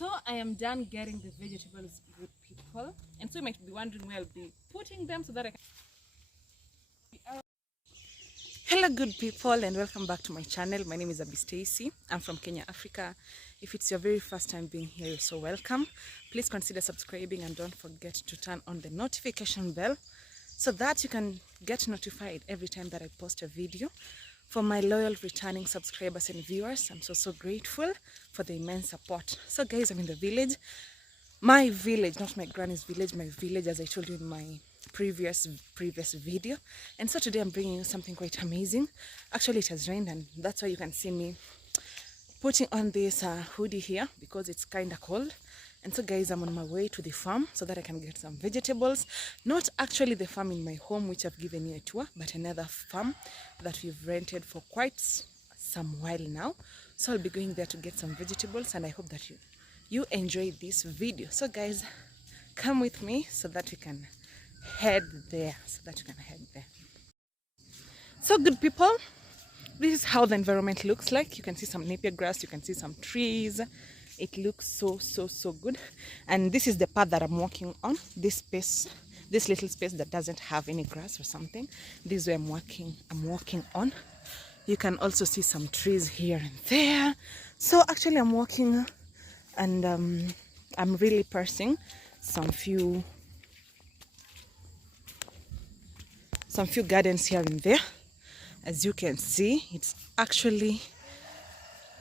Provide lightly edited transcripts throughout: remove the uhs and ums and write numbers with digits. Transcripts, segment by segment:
So I am done getting the vegetables, good people, and so you might be wondering where I'll be putting them so that I can... Hello good people, and welcome back to my channel. My name is Abby Stacy. I'm from Kenya, Africa. If it's your very first time being here, you're so welcome. Please consider subscribing and don't forget to turn on the notification bell so that you can get notified every time that I post a video. For my loyal returning subscribers and viewers, I'm so grateful for the immense support. So guys, I'm in the village. My village, not my granny's village, my village, as I told you in my previous video. And so today I'm bringing you something quite amazing. Actually, it has rained, and that's why you can see me putting on this hoodie here, because it's kind of cold. And so guys, I'm on my way to the farm so that I can get some vegetables. Not actually the farm in my home, which I've given you a tour, but another farm that we've rented for quite some while now. So I'll be going there to get some vegetables, and I hope that you enjoy this video. So guys, come with me so that we can head there. So good people, this is how the environment looks like. You can see some napier grass, you can see some trees. It looks so good. And this is the path that I'm walking on. This space, this little space that doesn't have any grass or something, this is where I'm walking on. You can also see some trees here and there. So actually I'm walking, and I'm really passing some few gardens here and there. As you can see, it's actually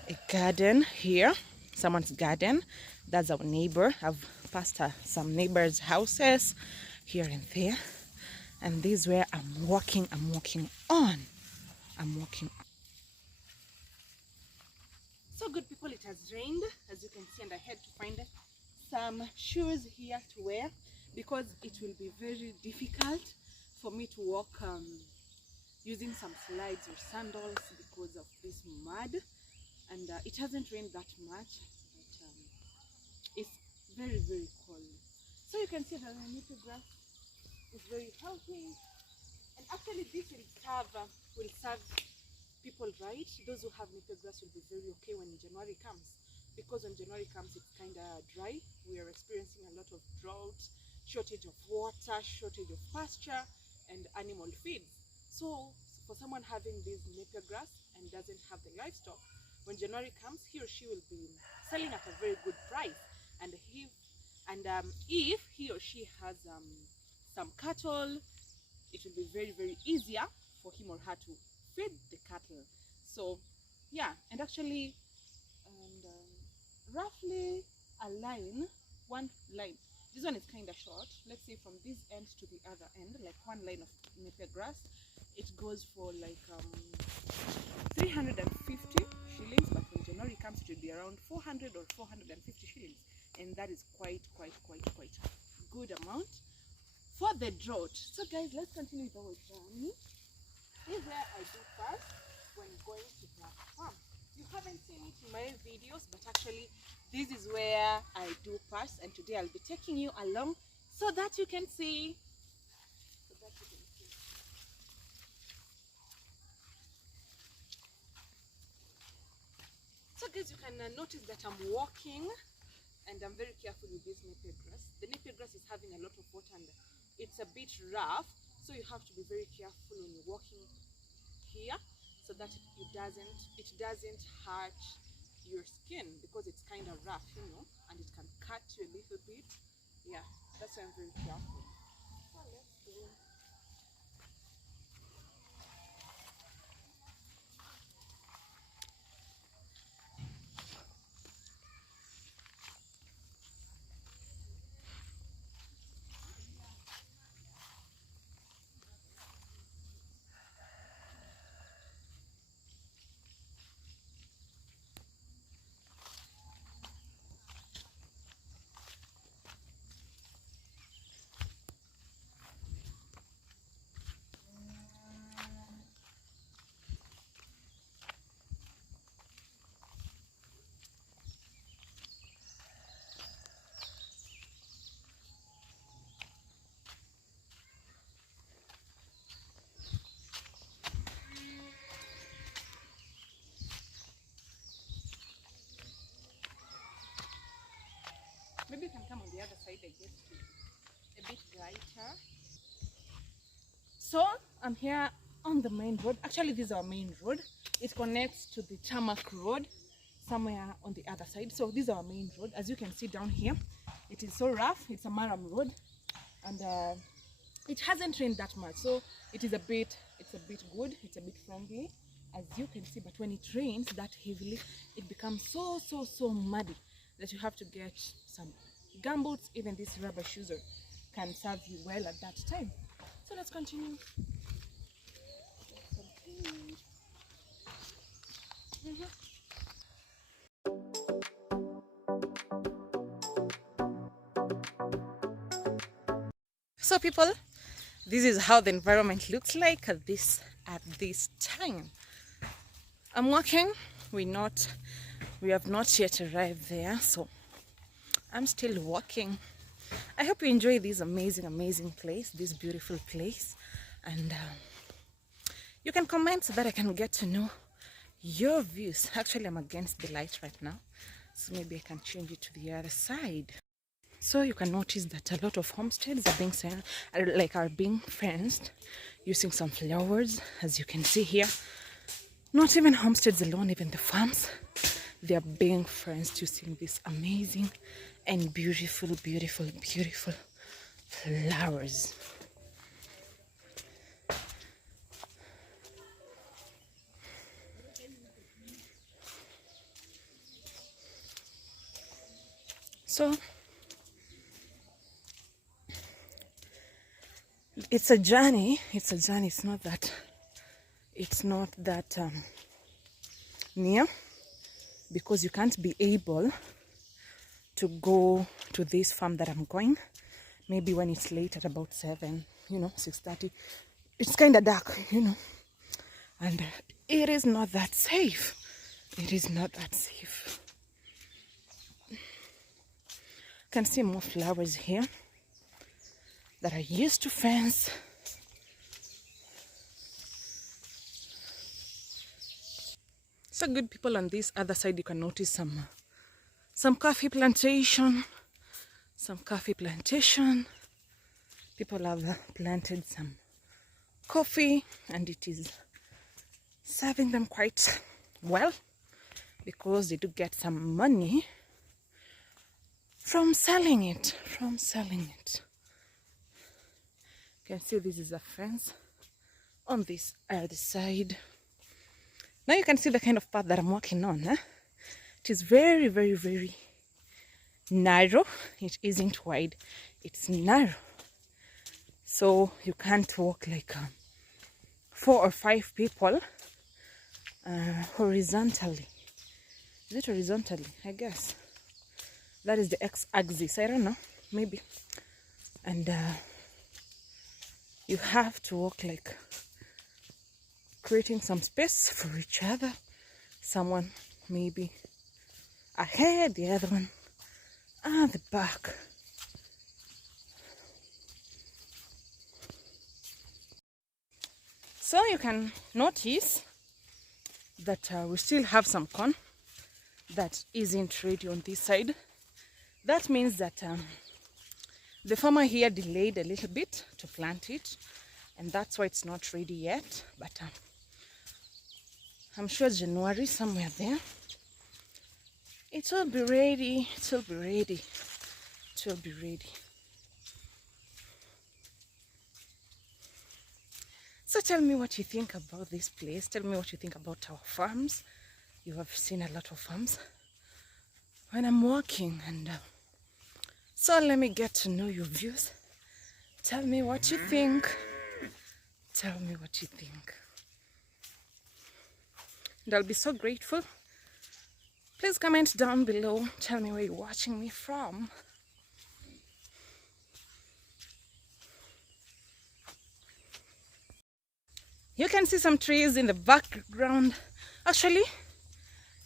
a garden here, someone's garden. That's our neighbor. I've passed some neighbors' houses here and there, and this is where I'm walking on. So good people, it has rained, as you can see, and I had to find some shoes here to wear because it will be very difficult for me to walk using some slides or sandals because of this mud. And it hasn't rained that much, but it's very cold. So you can see that the napier grass is very healthy, and actually this will serve people right. Those who have napier grass will be very okay when January comes, because when January comes it's kind of dry. We are experiencing a lot of drought, shortage of water, shortage of pasture and animal feeds. So for someone having this napier grass and doesn't have the livestock, when January comes, he or she will be selling at a very good price. And if he or she has some cattle, it will be very easier for him or her to feed the cattle. So yeah, and actually, roughly one line, this one is kind of short. Let's say from this end to the other end, like one line of napier grass, it goes for like 350 shillings, but when January comes it will be around 400 or 450 shillings, and that is quite good amount for the drought. So guys, let's continue with our journey. This is where I do pass when going to Black Farm. You haven't seen it in my videos, but actually this is where I do pass, and today I'll be taking you along so that you can see. So guys, you can notice that I'm walking, and I'm very careful with this napier grass. The napier grass is having a lot of water and it's a bit rough, so you have to be very careful when you're walking here so that it doesn't hurt your skin, because it's kind of rough, you know, and it can cut you a little bit. Yeah, that's why I'm very careful. So let's go. Maybe you can come on the other side, I guess, a bit brighter. So I'm here on the main road. Actually, this is our main road. It connects to the tarmac road somewhere on the other side. So this is our main road. As you can see down here, it is so rough. It's a Maram road, and it hasn't rained that much, so it's a bit good. It's a bit friendly, as you can see. But when it rains that heavily, it becomes so muddy that you have to get some gumboots. Even these rubber shoes can serve you well at that time. So let's continue. So people, this is how the environment looks like at this time. I'm walking. We have not yet arrived there, so I'm still walking. I hope you enjoy this amazing place, this beautiful place, and you can comment so that I can get to know your views. Actually, I'm against the light right now, so maybe I can change it to the other side. So you can notice that a lot of homesteads are being fenced using some flowers, as you can see here. Not even homesteads alone, even the farms, they are being fenced using these amazing and beautiful flowers. So it's a journey. It's not that near, because you can't be able to go to this farm that I'm going. Maybe when it's late at about 7, 6:30. It's kind of dark, and it is not that safe. It is not that safe. You can see more flowers here that are used to fence. So good people, on this other side you can notice some coffee plantation. People have planted some coffee, and it is serving them quite well, because they do get some money from selling it. You can see this is a fence on this other side. Now you can see the kind of path that I'm walking on. It is very narrow. It isn't wide, it's narrow. So you can't walk like 4 or 5 people horizontally. Is it horizontally? I guess that is the x-axis. I don't know, maybe. And you have to walk like creating some space for each other. Someone maybe ahead, the other one at the back. So you can notice that we still have some corn that isn't ready on this side. That means that the farmer here delayed a little bit to plant it, and that's why it's not ready yet. But I'm sure January, somewhere there, it will be ready. So tell me what you think about this place. Tell me what you think about our farms. You have seen a lot of farms when I'm walking, and so let me get to know your views. Tell me what you think. And I'll be so grateful. Please comment down below. Tell me where you're watching me from. You can see some trees in the background. Actually,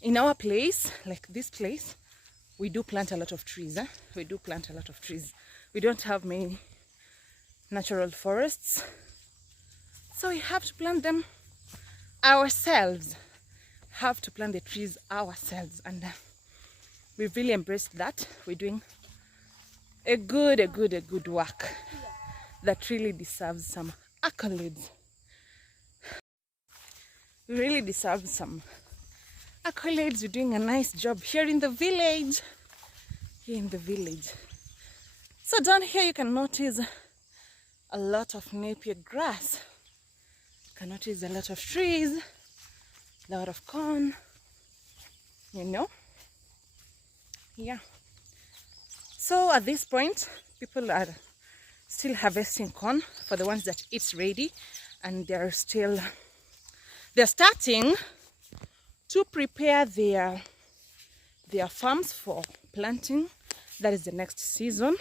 in our place, like this place, we do plant a lot of trees. We don't have many natural forests, so we have to plant them ourselves. Have to plant the trees ourselves, and we've really embraced that. We're doing a good work that really deserves some accolades. We really deserve some accolades. You're doing a nice job here in the village. So down here you can notice a lot of napier grass. You can notice a lot of trees, a lot of corn, you know. Yeah. So at this point, people are still harvesting corn for the ones that it's ready, and they're starting to prepare their farms for planting. That is the next season.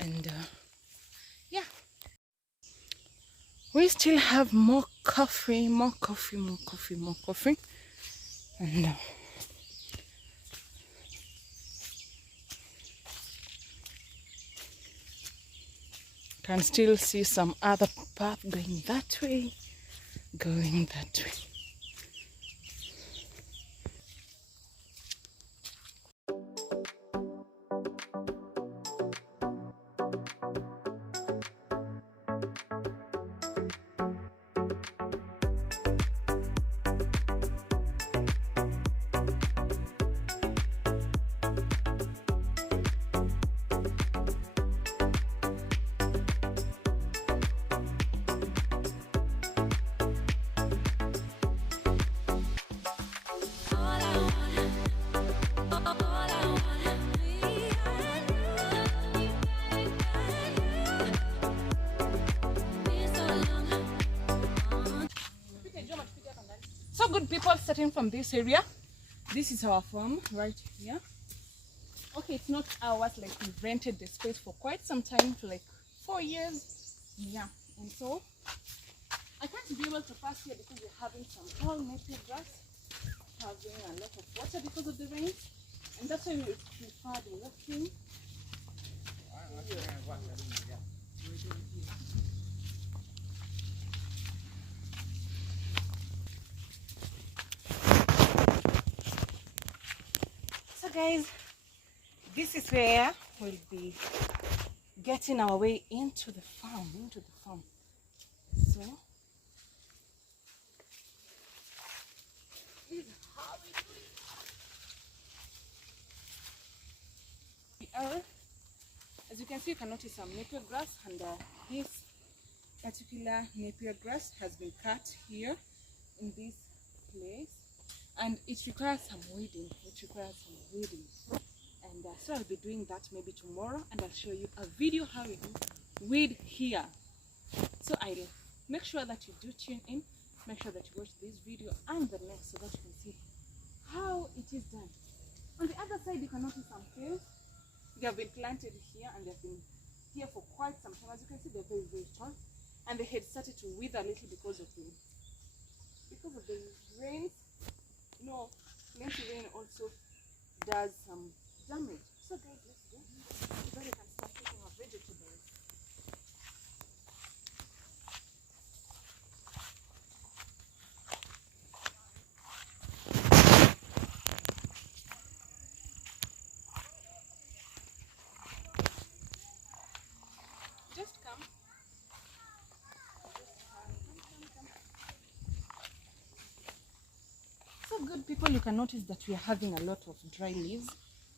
And yeah, we still have more coffee. And can still see some other path going that way. So good people, starting from this area, this is our farm right here. Okay, it's not ours, like we've rented the space for quite some time, for like 4 years. Yeah, and so I can't be able to pass here because we're having some tall napier grass, having a lot of water because of the rain, and that's why we prefer the walking. So guys, this is where we'll be getting our way into the farm. So this is how we do it. We are, as you can see, you can notice some napier grass, and this particular napier grass has been cut here in this place, and it requires some weeding. And so I'll be doing that maybe tomorrow, and I'll show you a video how we do weed here. So I'll make sure that you do tune in, make sure that you watch this video and the next, so that you can see how it is done. On the other side, you can notice some fields. They have been planted here, and they've been here for quite some time. As you can see, they're very tall, and they had started to wither a little because of the rains. No, plenty rain also does some damage. So guys, let's go so that we can start picking our vegetables. Just come. So good people, you can notice that we are having a lot of dry leaves.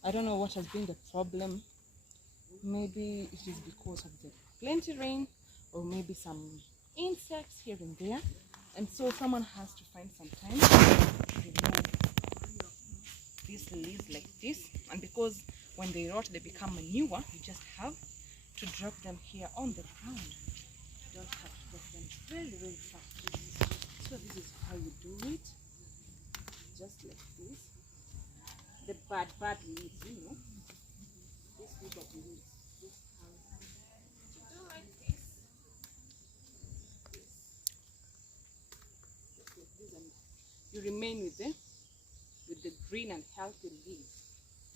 I don't know what has been the problem. Maybe it is because of the plenty rain, or maybe some insects here and there, and so someone has to find some time to remove these leaves like this. And because when they rot they become manure, you just have to drop them here on the ground. You don't have to drop them very fast. So this is how you do it, just like this. The bad leaves, you know, this group of leaves, just how to do like this, just like this, and you remain with the green and healthy leaves.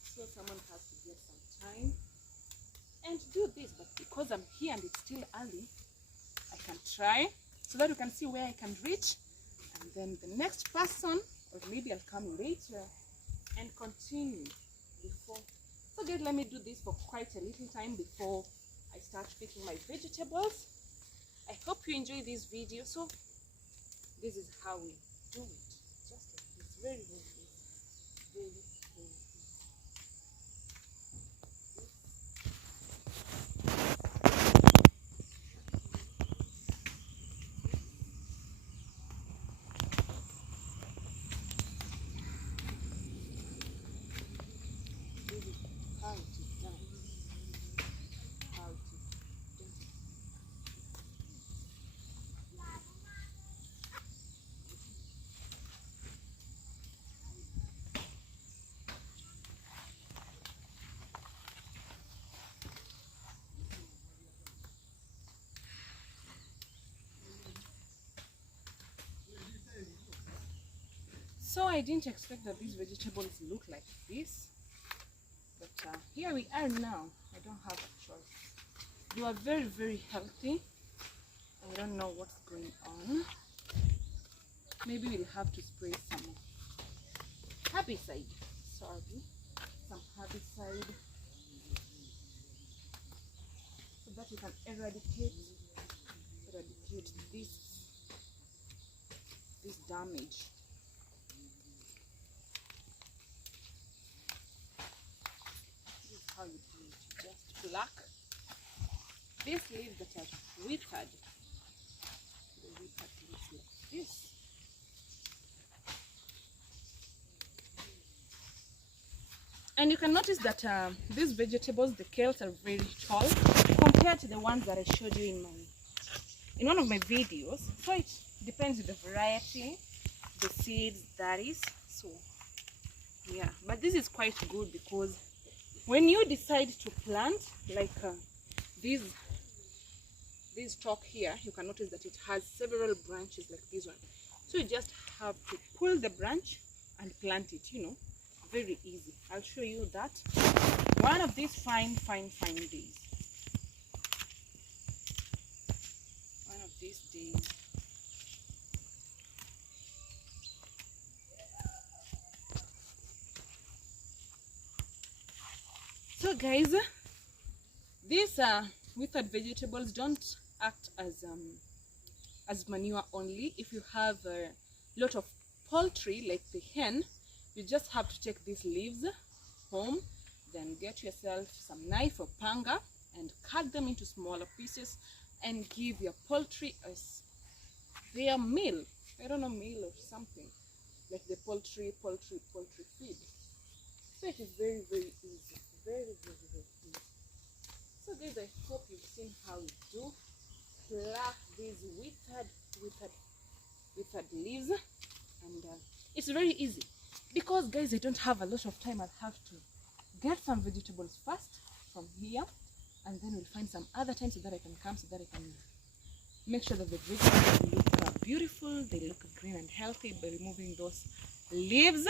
So someone has to get some time and do this, but because I'm here and it's still early, I can try so that you can see where I can reach, and then the next person, or maybe I'll come later and continue before. So guys, let me do this for quite a little time before I start picking my vegetables. I hope you enjoy this video. So this is how we do it. Just like this. Very, very easy. Very, very easy. This is how it is done. How it is done. So I didn't expect that these vegetables look like this, but here we are now. I don't have a choice. You are very, very healthy. I don't know what's going on. Maybe we'll have to spray some herbicide. Sorry, some herbicide, so that we can eradicate this damage. How you do it. You just pluck these leaves that are withered. The withered leaves like this. And you can notice that these vegetables, the kales, are very tall compared to the ones that I showed you in one of my videos. So it depends on the variety, the seeds, that is. So yeah, but this is quite good because when you decide to plant, like this stalk here, you can notice that it has several branches like this one. So you just have to pull the branch and plant it, you know, very easy. I'll show you that one of these fine days. One of these days. So guys, these withered vegetables don't act as manure only. If you have a lot of poultry like the hen, you just have to take these leaves home, then get yourself some knife or panga and cut them into smaller pieces and give your poultry as their meal. I don't know, meal or something like the poultry feed. So it is very, very easy. Very, very, very easy. So guys, I hope you've seen how we do pluck these withered leaves, and it's very easy because guys, I don't have a lot of time. I'll have to get some vegetables first from here, and then we'll find some other time so that I can come, so that I can make sure that the vegetables look beautiful, they look green and healthy by removing those leaves.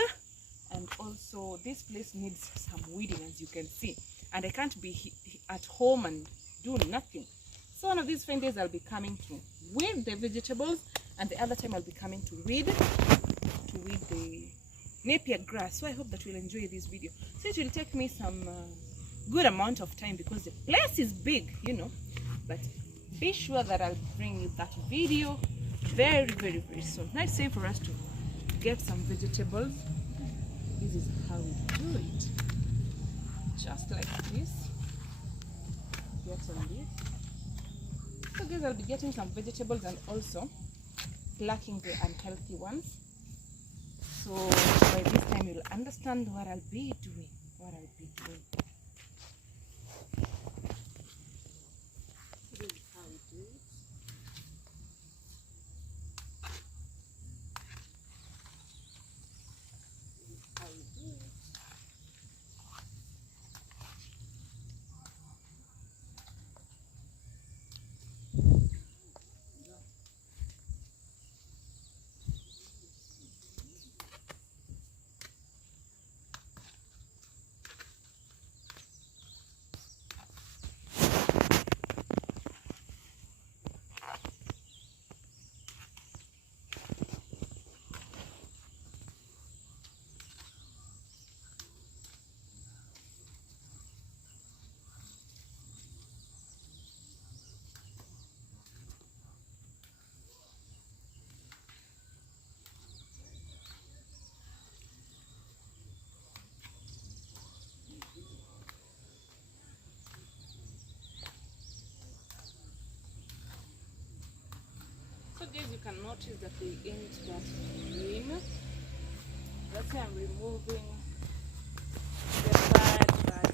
And also this place needs some weeding, as you can see, and I can't be at home and do nothing. So one of these fine days I'll be coming to weed the vegetables, and the other time I'll be coming to weed the napier grass. So I hope that you'll enjoy this video. So it will take me some good amount of time because the place is big, you know, but be sure that I'll bring you that video very, very, very soon. Nice time for us to get some vegetables. This is how we do it. Just like this. Get on this. So guys, I'll be getting some vegetables and also plucking the unhealthy ones. So by this time you'll understand what I'll be doing. This is how we do it. can notice that they ain't that green. That's why I'm removing the bad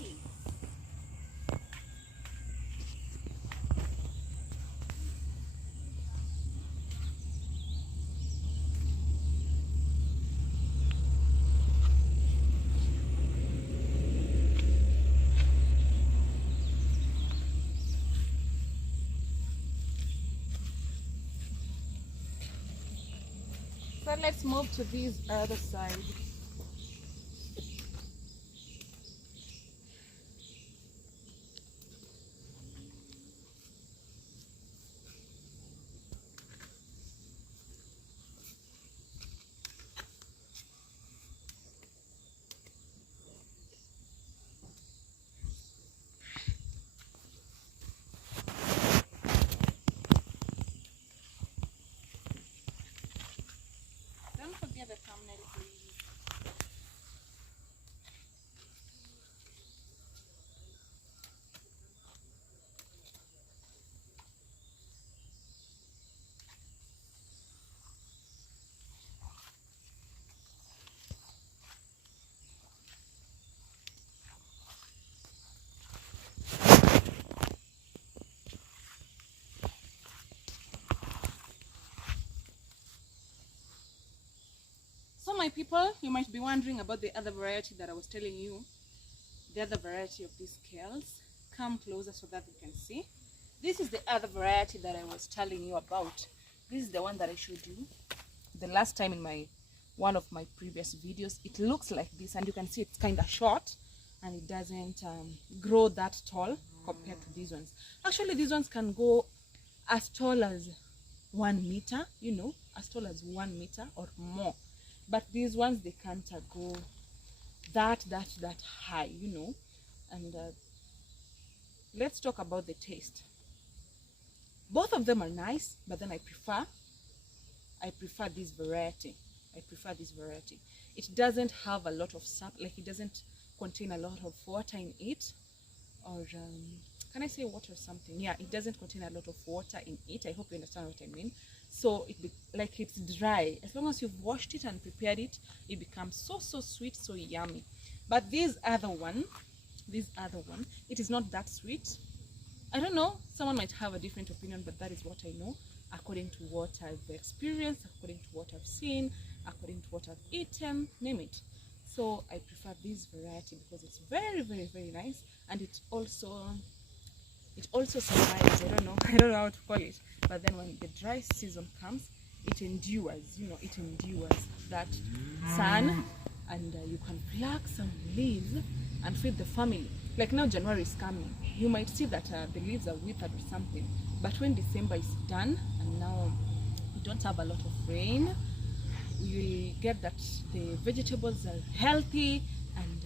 leaves. So let's move to this other side. Don't forget the thumbnail, please. So my people, you might be wondering about the other variety that I was telling you. The other variety of these kales. Come closer so that you can see. This is the other variety that I was telling you about. This is the one that I showed you the last time in one of my previous videos. It looks like this, and you can see it's kind of short and it doesn't grow that tall compared to these ones. Actually, these ones can go as tall as 1 meter, you know, as tall as 1 meter or more. But these ones, they can't go that high, you know. And let's talk about the taste. Both of them are nice, but then I prefer this variety. I prefer this variety. It doesn't have a lot of sap, like it doesn't contain a lot of water in it, or can I say water or something? Yeah, it doesn't contain a lot of water in it. I hope you understand what I mean. So like it's dry. As long as you've washed it and prepared it, it becomes so sweet, so yummy. But this other one, it is not that sweet. I don't know, someone might have a different opinion, but that is what I know according to what I've experienced, according to what I've seen, according to what I've eaten, name it. So I prefer this variety because it's very nice, and it also survives. I don't know how to call it, but then when the dry season comes, it endures, you know, it endures that sun, and you can pluck some leaves and feed the family. Like now January is coming, you might see that the leaves are withered or something, but when December is done and now we don't have a lot of rain, you will get that the vegetables are healthy, and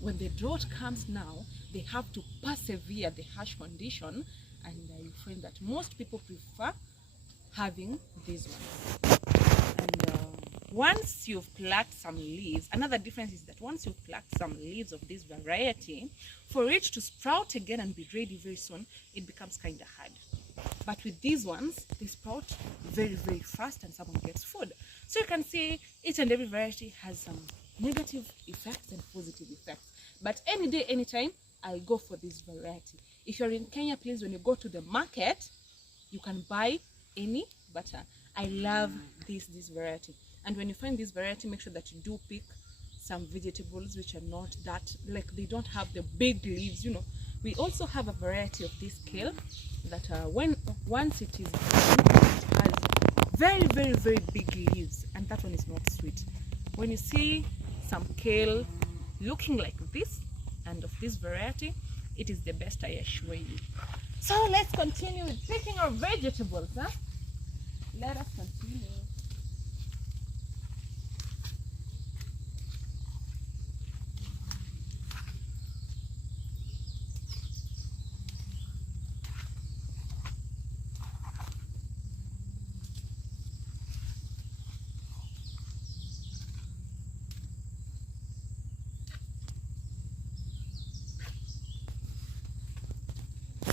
when the drought comes now, they have to persevere the harsh condition, and you find that most people prefer having these ones. And once you've plucked some leaves, another difference is that once you've plucked some leaves of this variety, for it to sprout again and be ready very soon, it becomes kind of hard. But with these ones, they sprout very fast, and someone gets food. So you can see each and every variety has some negative effects and positive effects. But any day, anytime, I'll go for this variety. If you're in Kenya, please, when you go to the market, you can buy any, but I love this variety. And when you find this variety, make sure that you do pick some vegetables which are not that, like they don't have the big leaves, you know. We also have a variety of this kale that once it is done, it has very big leaves, and that one is not sweet. When you see some kale looking like this and of this variety, it is the best, I assure you. So let's continue with picking our vegetables, huh? Let us continue.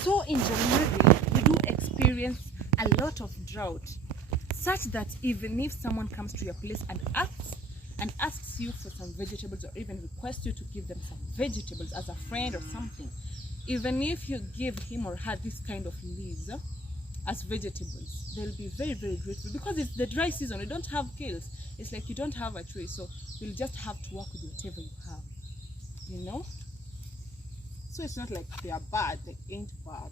So in January, we do experience a lot of drought, such that even if someone comes to your place and asks you for some vegetables, or even requests you to give them some vegetables as a friend or something, even if you give him or her this kind of leaves as vegetables, they'll be very, very grateful, because it's the dry season. We don't have kills. It's like you don't have a choice, so you'll just have to work with whatever you have, you know. So it's not like they are bad. They ain't bad.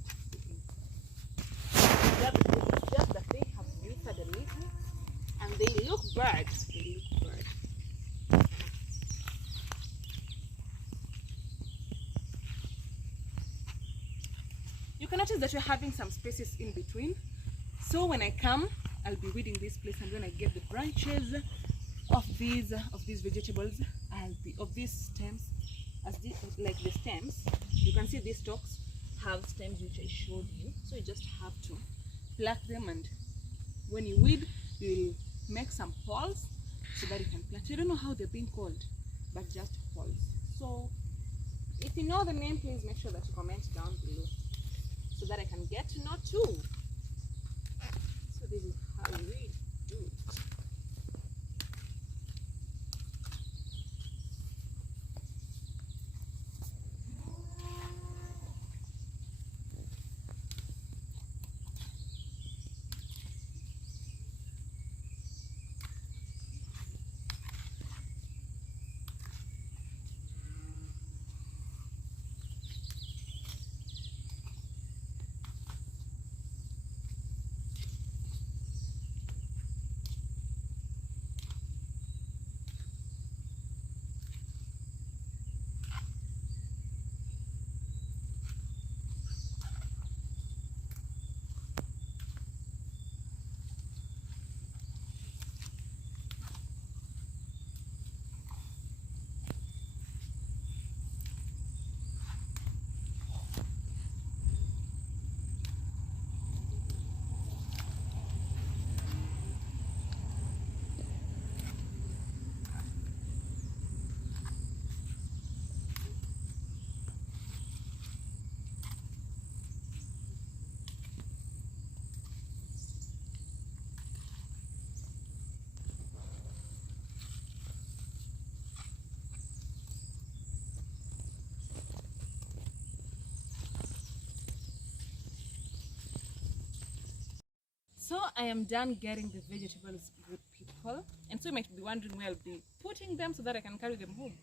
It's just that they have withered a little and they look bad. They look bad. You can notice that you're having some spaces in between. So when I come, I'll be weeding this place, and when I get the branches of these vegetables, of these stems, like the stems, you can see these stalks have stems which I showed you. So you just have to pluck them, and when you weed, you'll make some poles so that you can plant. You don't know how they're being called, but just poles. So if you know the name, please make sure that you comment down below, so that I can get to know too. So this is how we do it. So I am done getting the vegetables, good people. And so you might be wondering where I'll be putting them so that I can carry them home.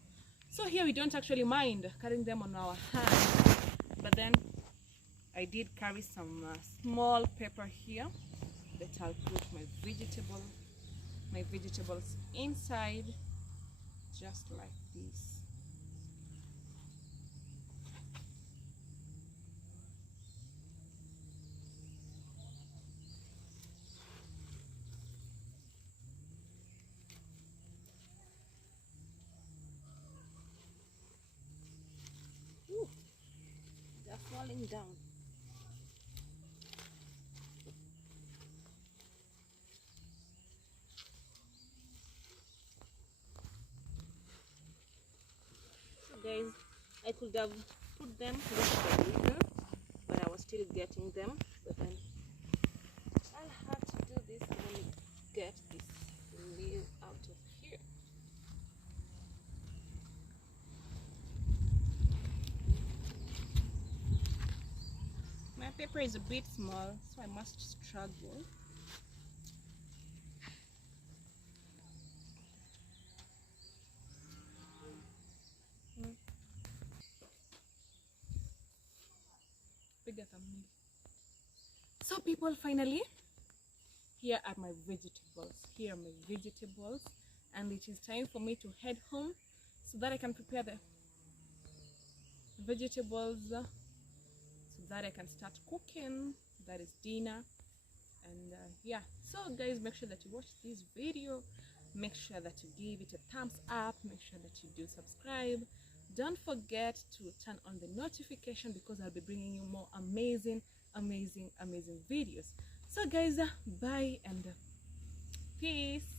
So here we don't actually mind carrying them on our hands, but then I did carry some small paper here that I'll put my vegetables inside, just like this. Falling down. So guys, I could have put them later, but I was still getting them. But then I'll have to do this when we get this leaf out of here. My paper is a bit small, so I must struggle. Bigger thumbnail. So people, finally, here are my vegetables. Here are my vegetables, and it is time for me to head home so that I can prepare the vegetables, so that I can start cooking. That is dinner. And yeah, so guys, make sure that you watch this video, make sure that you give it a thumbs up, make sure that you do subscribe. Don't forget to turn on the notification, because I'll be bringing you more amazing videos. So guys, bye and peace.